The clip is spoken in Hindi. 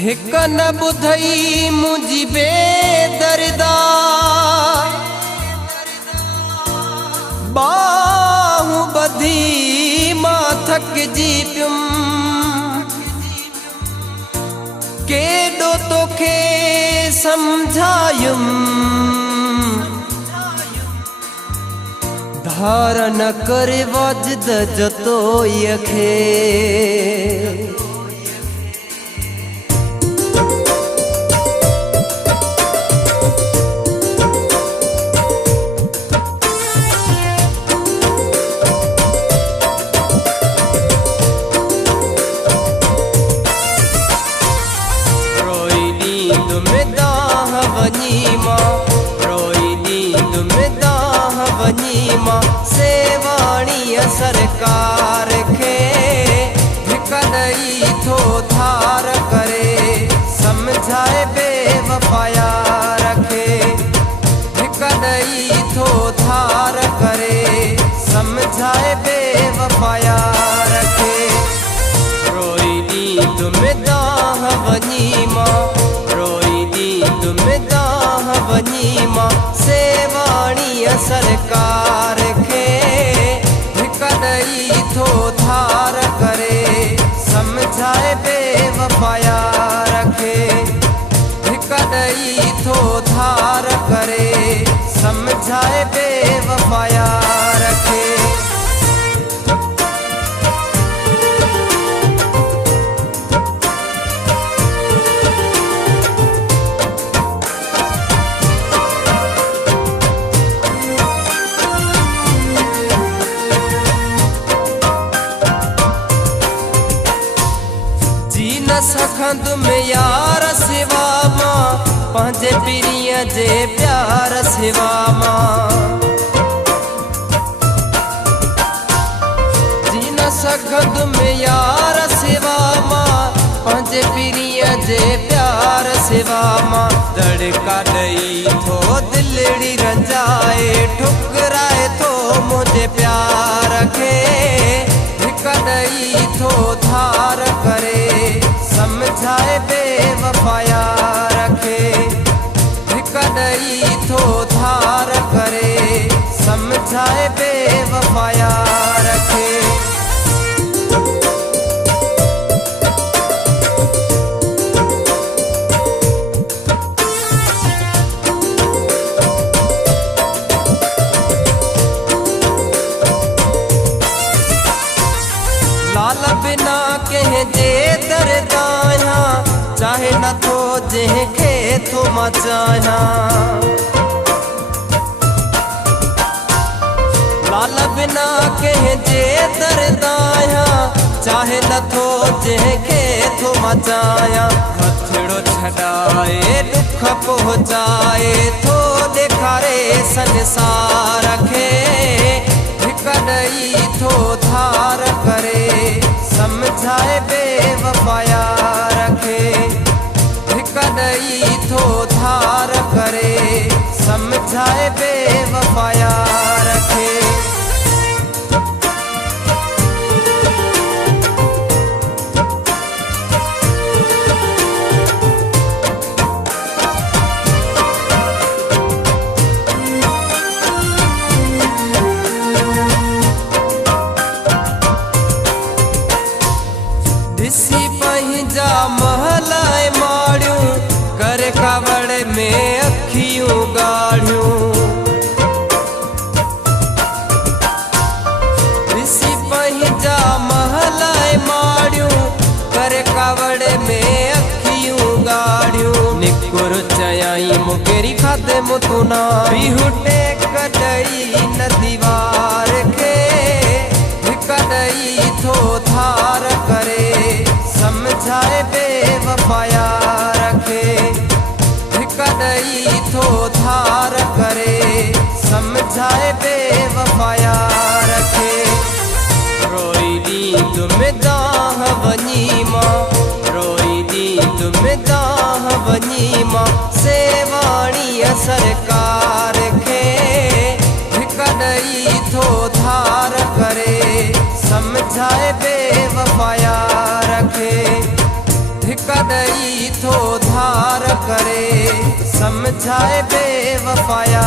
हिक न बुधई मुझी बेदर्दा बाहूं बधी मां थकजी पियुम केॾो तोखे समझायुम धार न करे वाजिद जतोई खे सेवाणी सरकार खे हिक ॾई थो थार करे समझाए बेवफाया रखे हिक ॾई थो थार करे समझाए बेवफाया रखे रोई नींद में दाह वञी मां रोई नींद में दाह वञी मां सेवाणी सरकार खे हिक ॾई थो थार करे समझाए बेवफाया रखे हिक ॾई थो थार करे समझाए बेवफाया रखे सखंद में यार सिवा मां पंहिंजे पीरीअ जे प्यार सिवा मां जी न सखंद में यार सिवा मां पंहिंजे पीरीअ जे प्यार सिवा मां दड़का ॾई थो दिलड़ी रंजाए ठुकराए थो मुंहिंजे प्यार खे हिक ॾई थो थार करे समझाए बेवफाया रखे हिक ॾई थो थार करे समझाए बेवफाया रखे लाल बिना कंहिंजे दरदाया चाहे न थो जंहिंखे थो मां चाहियां लाल बिना कंहिंजे दरदाया चाहे न थो जंहिंखे थो मां चाहियां हथड़ो छॾाए दुख पहुचाए थो ॾेखारे संसार खे हिक ॾई थो थार करे समझाए बेवफाया रखे हिक ॾई थो थार करे समझाए बेवफाया रखे ॾिसी पंहिंजा महल माड़ियूं करे कावड़ में अखियूं गाढ़ियूं ॾिसी पंहिंजा महल माड़ियूं करे कावड़ में अखियूं गाढ़ियूं निकुर चयाई मुकेरी खाते मुतुना बीहू टेक ॾई न दीवार खे हिक ॾई थो थार करे समझाए बेवफाया रखे हिक ॾई थो थार करे समझाए बेवफाया रखे रोई नींद में दाह वञी मां रोई नींद में दाह वञी मां सेवाणी सरकार खे हिक ॾई थो थार करे समझाए बेवफाया रखे हिक कॾहिं थो धार करे, समझाए बेवफाया